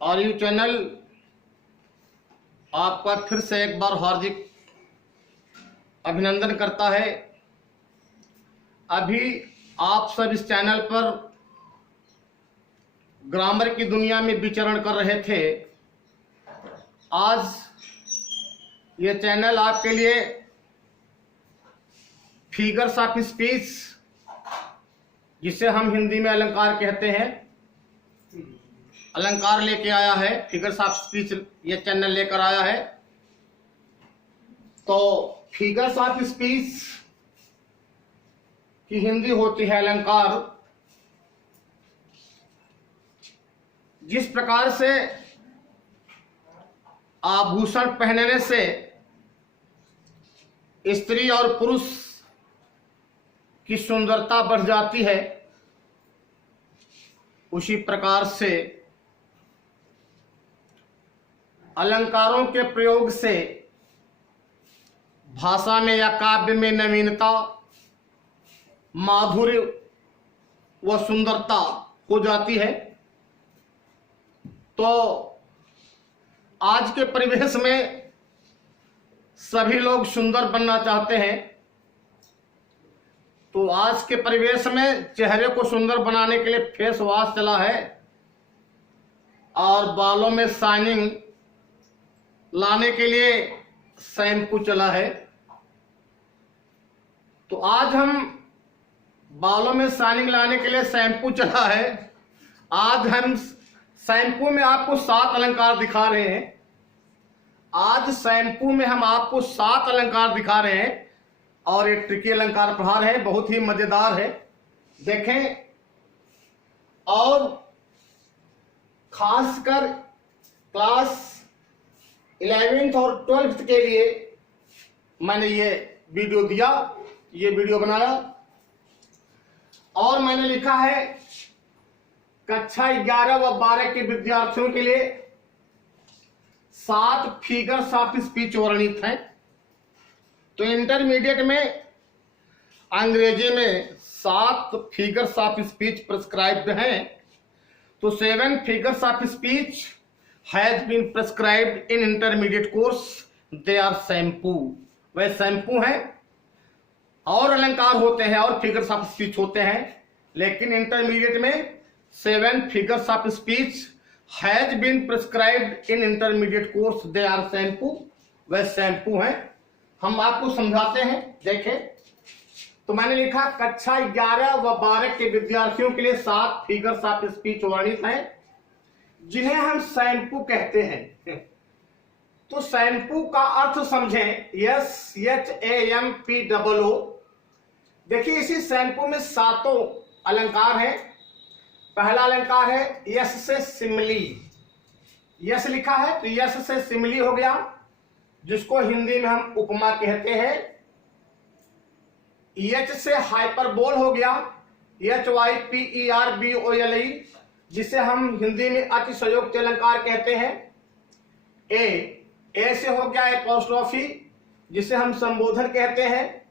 और you channel आपका फिर से एक बार हार्दिक अभिनंदन करता है। अभी आप सब इस चैनल पर ग्रामर की दुनिया में विचरण कर रहे थे। आज ये चैनल आपके लिए फिगर्स ऑफ स्पीच, जिसे हम हिंदी में अलंकार कहते हैं, अलंकार लेके आया है। फिगर्स ऑफ स्पीच ये चैनल लेकर आया है। तो फिगर्स ऑफ स्पीच की हिंदी होती है अलंकार। जिस प्रकार से आभूषण पहनने से स्त्री और पुरुष की सुंदरता बढ़ जाती है, उसी प्रकार से अलंकारों के प्रयोग से भाषा में या काव्य में नवीनता, माधुर्य व सुंदरता हो जाती है। तो आज के परिवेश में सभी लोग सुंदर बनना चाहते हैं। तो आज के परिवेश में चेहरे को सुंदर बनाने के लिए फेस वॉश चला है और बालों में शाइनिंग लाने के लिए शैम्पू चला है। तो आज हम बालों में शाइनिंग लाने के लिए शैम्पू चला है। आज हम शैम्पू में आपको 7 अलंकार दिखा रहे हैं। आज शैम्पू में हम आपको 7 अलंकार दिखा रहे हैं और एक ट्रिकी अलंकार प्रहार है, बहुत ही मजेदार है। देखें, और खासकर क्लास 11th और 12th के लिए मैंने ये वीडियो दिया, ये वीडियो बनाया। और मैंने लिखा है कक्षा 11 व 12 के विद्यार्थियों के लिए 7 फिगर्स ऑफ स्पीच वर्णित हैं। तो इंटरमीडिएट में अंग्रेजी में 7 फिगर्स ऑफ स्पीच प्रिस्क्राइब्ड हैं। तो 7 figures of speech has been prescribed in intermediate course. They are shampoo, वह शैम्पू हैं। और अलंकार होते हैं और फिगर्स ऑफ स्पीच होते हैं, लेकिन इंटरमीडिएट में 7 figures of speech has been prescribed in intermediate course. They are shampoo, वह शैम्पू हैं। हम आपको समझाते हैं। देखें, तो मैंने लिखा कक्षा 11 व 12 के विद्यार्थियों के लिए 7 फिगर्स ऑफ स्पीच वर्णित हैं, जिन्हें हम शैम्पू कहते हैं। तो शैम्पू का अर्थ समझें। SHAMPOO। देखिए, इसी शैम्पू में 7 अलंकार हैं। पहला अलंकार है यश से सिमली। यश लिखा है तो यश से सिमली हो गया, जिसको हिंदी में हम उपमा कहते हैं। एच से हाइपरबोल हो गया, HYPERBOLE, जिसे हम हिंदी में अतिशयोक्ति अलंकार कहते हैं। ए से हो गया एपोस्ट्रोफी, जिसे हम संबोधन कहते हैं।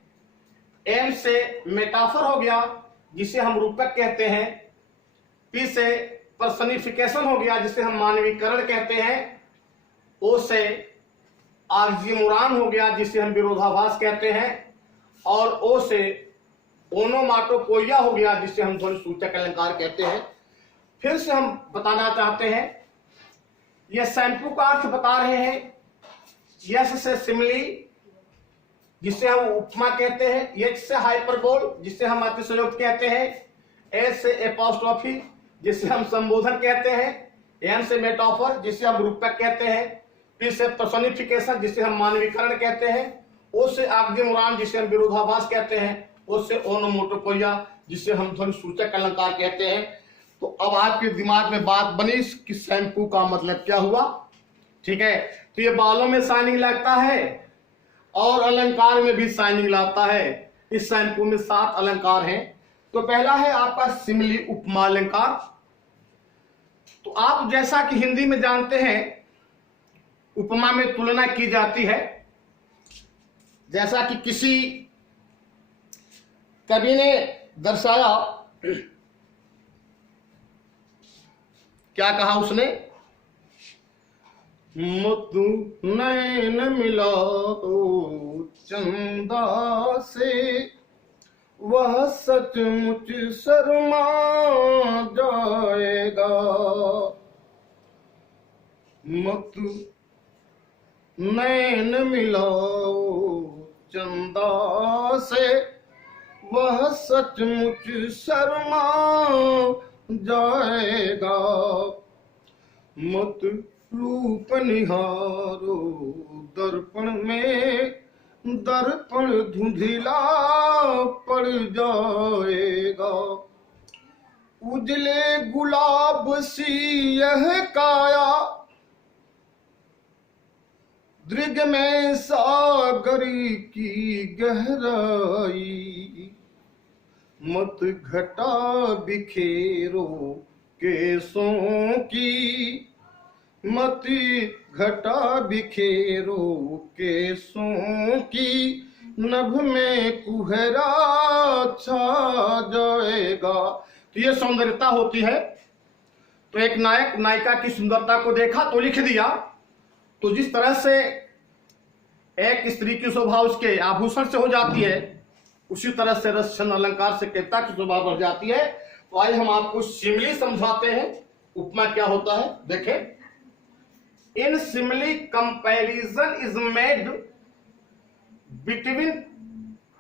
एम से मेटाफर हो गया, जिसे हम रूपक कहते हैं। पी से पर्सनिफिकेशन हो गया, जिसे हम मानवीकरण कहते हैं। ओ से ऑक्सीमोरॉन हो गया, जिसे हम विरोधाभास कहते हैं। और ओ से ओनोमाटोपोइया हो गया, जिसे हम ध्वनि सूचक अलंकार कहते हैं। फिर से हम बताना चाहते हैं, यह शैम्पू का अर्थ बता रहे हैं। यश से सिमली, जिसे हम उपमा कहते हैं। एच से हाइपरबोल, जिसे हम अतिशयोक्ति कहते हैं। ए से एपोस्ट्रोफी, जिसे हम संबोधन कहते हैं। एम से मेटाफर, जिसे हम रूपक कहते हैं। पी से पर्सनिफिकेशन, जिसे हम मानवीकरण कहते हैं। ओ से ऑक्सीमोरॉन, जिसे हम विरोधाभास कहते हैं। ओ से ओनोमाटोपोइया, जिसे हम ध्वनि सूचक अलंकार कहते हैं। तो अब आपके दिमाग में बात बनी कि शैम्पू का मतलब क्या हुआ। ठीक है, तो ये बालों में शाइनिंग लगता है और अलंकार में भी शाइनिंग लाता है। इस शैम्पू में 7 अलंकार हैं। तो पहला है आपका सिमली उपमा अलंकार। तो आप जैसा कि हिंदी में जानते हैं, उपमा में तुलना की जाती है। जैसा कि किसी कवि ने दर्शाया, क्या कहा उसने मुतु नैन मिलाओ चंदा से, वह सचमुच शर्मा जाएगा। मुतु नैन मिलाओ चंदा से, वह सचमुच शर्मा जाएगा। मत रूप निहारो दर्पण में, दर्पण धुंधला पड़ जाएगा। उजले गुलाब सी यह काया, दृग में सागरी की गहराई। मत घटा बिखेरो केसों की, मत घटा बिखेरो केसों की, नभ में कुहरा छा जाएगा। तो ये सौंदर्यता होती है। तो एक नायक नायिका की सुंदरता को देखा तो लिख दिया। तो जिस तरह से एक स्त्री की शोभा उसके आभूषण से हो जाती है, उसी तरह से रस छंद अलंकार से कविता की शोभा बढ़ जाती है। तो आइए हम आपको सिमिली समझाते हैं। उपमा क्या होता है देखें। In simile comparison is made between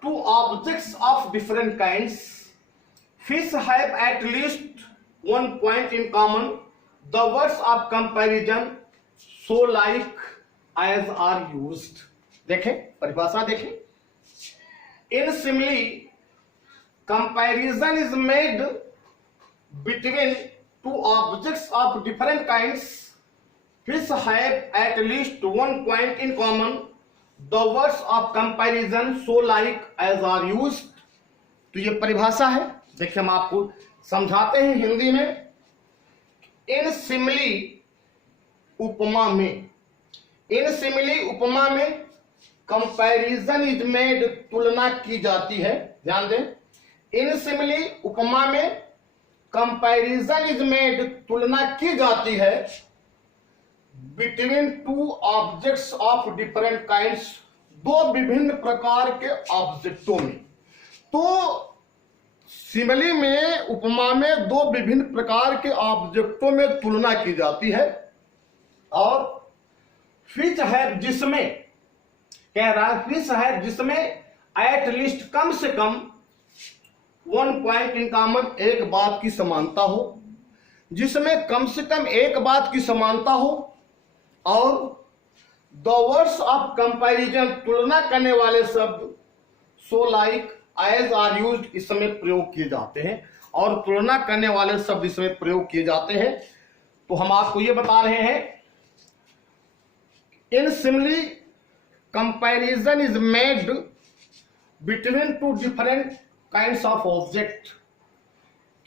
two objects of different kinds. Fish have at least one point in common. The words of comparison so like as are used. देखें परिभाषा देखें। In simile comparison is made between two objects of different kinds. Fish have at least one point in common. The words of comparison so like as are used. तो ये परिभाषा है। देखिए हम आपको समझाते हैं हिंदी में। इन सिमिली उपमा में, इन सिमिली उपमा में कंपैरिजन इज मेड तुलना की जाती है। ध्यान दें, इन सिमिली उपमा में कंपैरिजन इज मेड तुलना की जाती है between two objects of different kinds, दो विभिन्न प्रकार के ऑब्जेक्टों में। तो सिमिली में, उपमा में दो विभिन्न प्रकार के ऑब्जेक्टों में तुलना की जाती है। और फिश है जिसमें, कह रहा है फिश है जिसमें एट लीस्ट कम से कम वन पॉइंट इन कॉमन, एक बात की समानता हो, जिसमें कम से कम एक बात की समानता हो। और द वर्ड्स ऑफ कंपैरिजन तुलना करने वाले शब्द so like as are used इसमें प्रयोग किए जाते हैं। और तुलना करने वाले शब्द इसमें प्रयोग किए जाते हैं। तो हम आपको ये बता रहे हैं in simile comparison is made between two different kinds of object,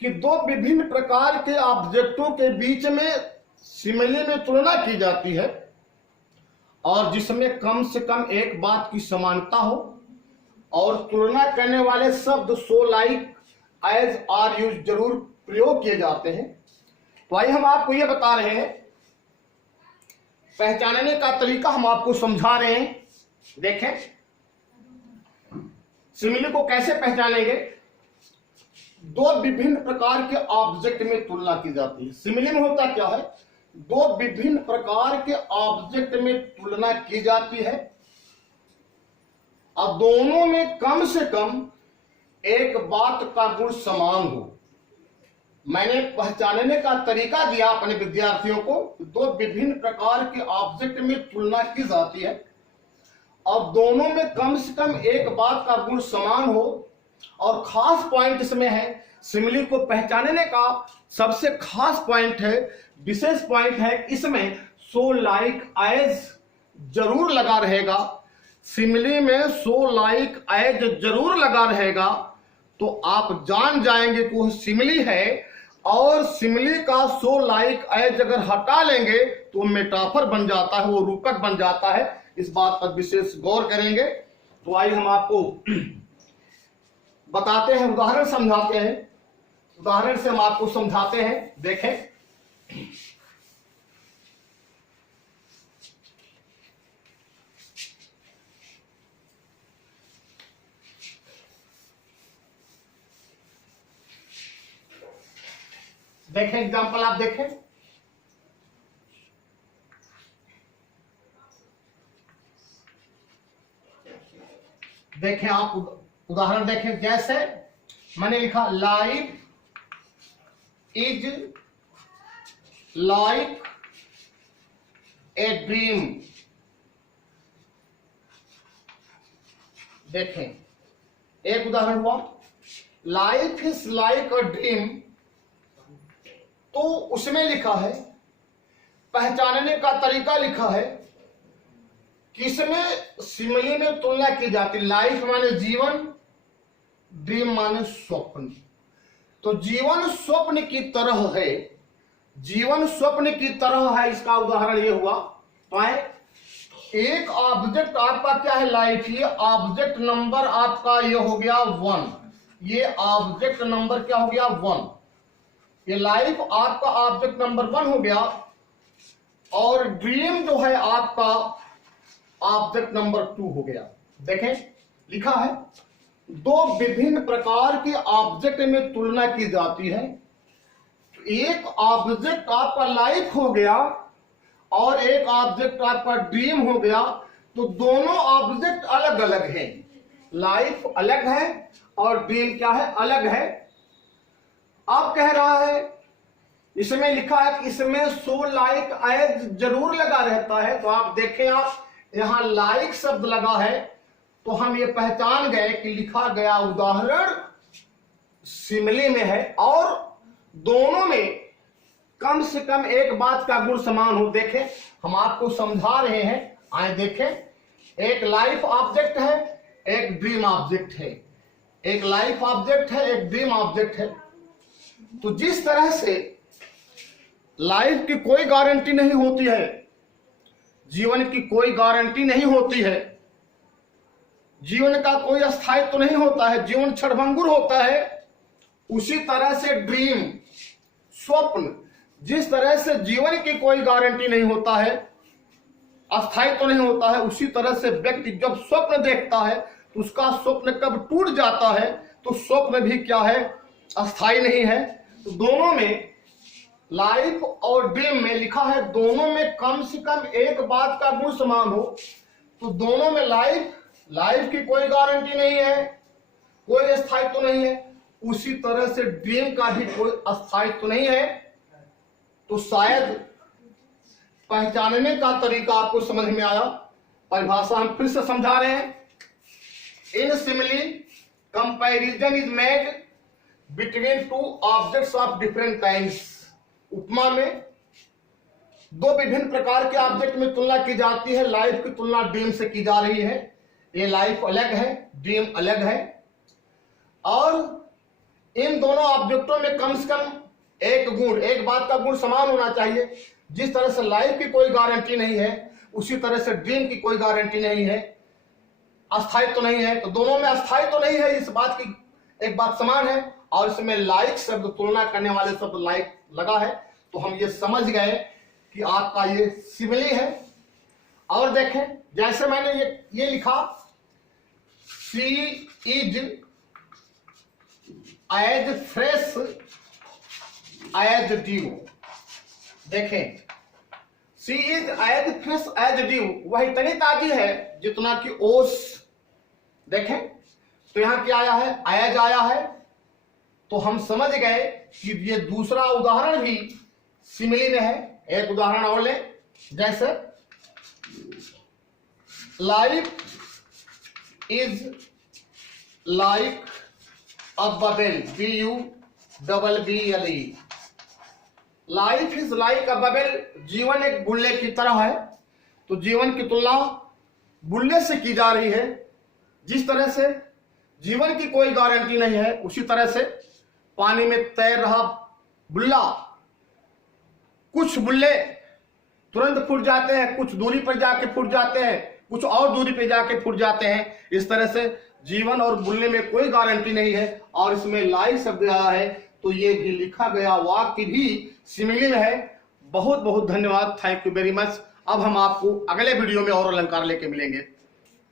कि दो विभिन्न प्रकार के ऑब्जेक्टों के बीच में सिमिली में तुलना की जाती है, और जिसमें कम से कम एक बात की समानता हो। और तुलना करने वाले शब्द so like as are use जरूर प्रयोग किए जाते हैं। तो आइए हम आपको यह बता रहे हैं, पहचानने का तरीका हम आपको समझा रहे हैं। देखें सिमिली को कैसे पहचानेंगे। दो विभिन्न प्रकार के ऑब्जेक्ट में तुलना की जाती है। सिमिली में होता क्या है, दो विभिन्न प्रकार के ऑब्जेक्ट में तुलना की जाती है और दोनों में कम से कम एक बात का गुण समान हो। मैंने पहचानने का तरीका दिया अपने विद्यार्थियों को। दो विभिन्न प्रकार के ऑब्जेक्ट में तुलना की जाती है और दोनों में कम से कम एक बात का गुण समान हो। और खास पॉइंट इसमें है, सिमिली को पहचानने का सबसे खास पॉइंट है, विशेष पॉइंट है, इसमें सो लाइक एज जरूर लगा रहेगा। सिमिली में सो लाइक एज जरूर लगा रहेगा तो आप जान जाएंगे कि वो सिमिली है। और सिमिली का सो लाइक एज अगर हटा लेंगे तो मेटाफर बन जाता है, वो रूपक बन जाता है। इस बात पर विशेष गौर करेंगे। तो आइए हम आपको बताते हैं, उदाहरण समझाते हैं। उदाहरण से हम आपको समझाते हैं। देखें देखें एग्जाम्पल, आप देखें, आप उदाहरण देखें। जैसे मैंने लिखा life is like a dream. देखें, एक उदाहरण हुआ, life is like a dream. तो उसमें लिखा है, पहचानने का तरीका लिखा है, किसमें सिमली में तुलना की जाती। लाइफ माने जीवन, ड्रीम माने स्वप्न। तो जीवन स्वप्न की तरह है, जीवन स्वप्न की तरह है, इसका उदाहरण ये हुआ। तो आए, एक ऑब्जेक्ट आपका क्या है, लाइफ, ये ऑब्जेक्ट नंबर आपका ये हो गया 1, ये ऑब्जेक्ट नंबर क्या हो गया 1, ये लाइफ आपका ऑब्जेक्ट नंबर 1 हो गया, और ड्रीम जो है आपका ऑब्जेक्ट नंबर 2 हो गया। देखें लिखा है, दो विभिन्न प्रकार के ऑब्जेक्ट में तुलना की जाती है। एक ऑब्जेक्ट आपका लाइफ हो गया और एक ऑब्जेक्ट आपका ड्रीम हो गया। तो दोनों ऑब्जेक्ट अलग अलग हैं, लाइफ अलग है और ड्रीम क्या है, अलग है। अब कह रहा है, इसमें लिखा है कि इसमें सो लाइक एज जरूर लगा रहता है। तो आप देखें, आप यहां लाइक शब्द लगा है, तो हम ये पहचान गए कि लिखा गया उदाहरण सिमिली में है और दोनों में कम से कम एक बात का गुण समान हो। देखें, हम आपको समझा रहे हैं, आए देखें, एक लाइफ ऑब्जेक्ट है, एक ड्रीम ऑब्जेक्ट है, एक लाइफ ऑब्जेक्ट है, एक ड्रीम ऑब्जेक्ट है। तो जिस तरह से लाइफ की कोई गारंटी नहीं होती है, जीवन की कोई गारंटी नहीं होती है, जीवन का कोई स्थायित्व तो नहीं होता है, जीवन क्षणभंगुर होता है, उसी तरह से ड्रीम स्वप्न, जिस तरह से जीवन की कोई गारंटी नहीं होता है, अस्थायित्व तो नहीं होता है, उसी तरह से व्यक्ति जब स्वप्न देखता है तो उसका स्वप्न कब टूट जाता है, तो स्वप्न भी क्या है, अस्थायी नहीं है। तो दोनों में, लाइफ और ड्रीम में लिखा है, दोनों में कम से कम एक बात का गुण समान हो। तो दोनों में लाइफ की कोई गारंटी नहीं है, कोई स्थायित्व नहीं है, उसी तरह से ड्रीम का भी कोई स्थायित्व नहीं है। तो शायद पहचानने का तरीका आपको समझ में आया। परिभाषा हम फिर से समझा रहे हैं। In simile comparison is made between two objects of different kinds. उपमा में दो विभिन्न प्रकार के ऑब्जेक्ट में तुलना की जाती है। लाइफ की तुलना ड्रीम से की जा रही है। ये लाइफ अलग है, ड्रीम अलग है, और इन दोनों ऑब्जेक्टों में कम से कम एक बात का गुण समान होना चाहिए। जिस तरह से लाइफ की कोई गारंटी नहीं है, उसी तरह से ड्रीम की कोई गारंटी नहीं है, अस्थायित्व तो नहीं है। तो दोनों में अस्थायित्व तो नहीं है, इस बात की एक बात समान है। और इसमें लाइक शब्द, तुलना करने वाले शब्द लाइक लगा है, तो हम ये समझ गए कि आपका ये सिमिली है। और देखें, जैसे मैंने ये लिखा, sea is as fresh as dew. देखें, sea is as fresh as dew, वह इतनी ताजी है जितना कि ओस। देखें, तो यहां क्या आया है, एज आया है। तो हम समझ गए कि ये दूसरा उदाहरण भी सिमिली में है। एक उदाहरण और ले, जैसे life is like a bubble, BUBBLE। Life is like a bubble, जीवन एक बुल्ले की तरह है। तो जीवन की तुलना बुल्ले से की जा रही है। जिस तरह से जीवन की कोई गारंटी नहीं है, उसी तरह से पानी में तैर रहा बुल्ला, कुछ बुल्ले तुरंत फूट जाते हैं, कुछ दूरी पर जाके फूट जाते हैं, कुछ और दूरी पे जाके फूट जाते हैं। इस तरह से जीवन और बुल्ले में कोई गारंटी नहीं है। और इसमें लाइफ शब्द आया है, तो ये भी लिखा गया वाक्य भी सिमिली में है। बहुत बहुत धन्यवाद, थैंक यू वेरी मच। अब हम आपको अगले वीडियो में और अलंकार लेके मिलेंगे।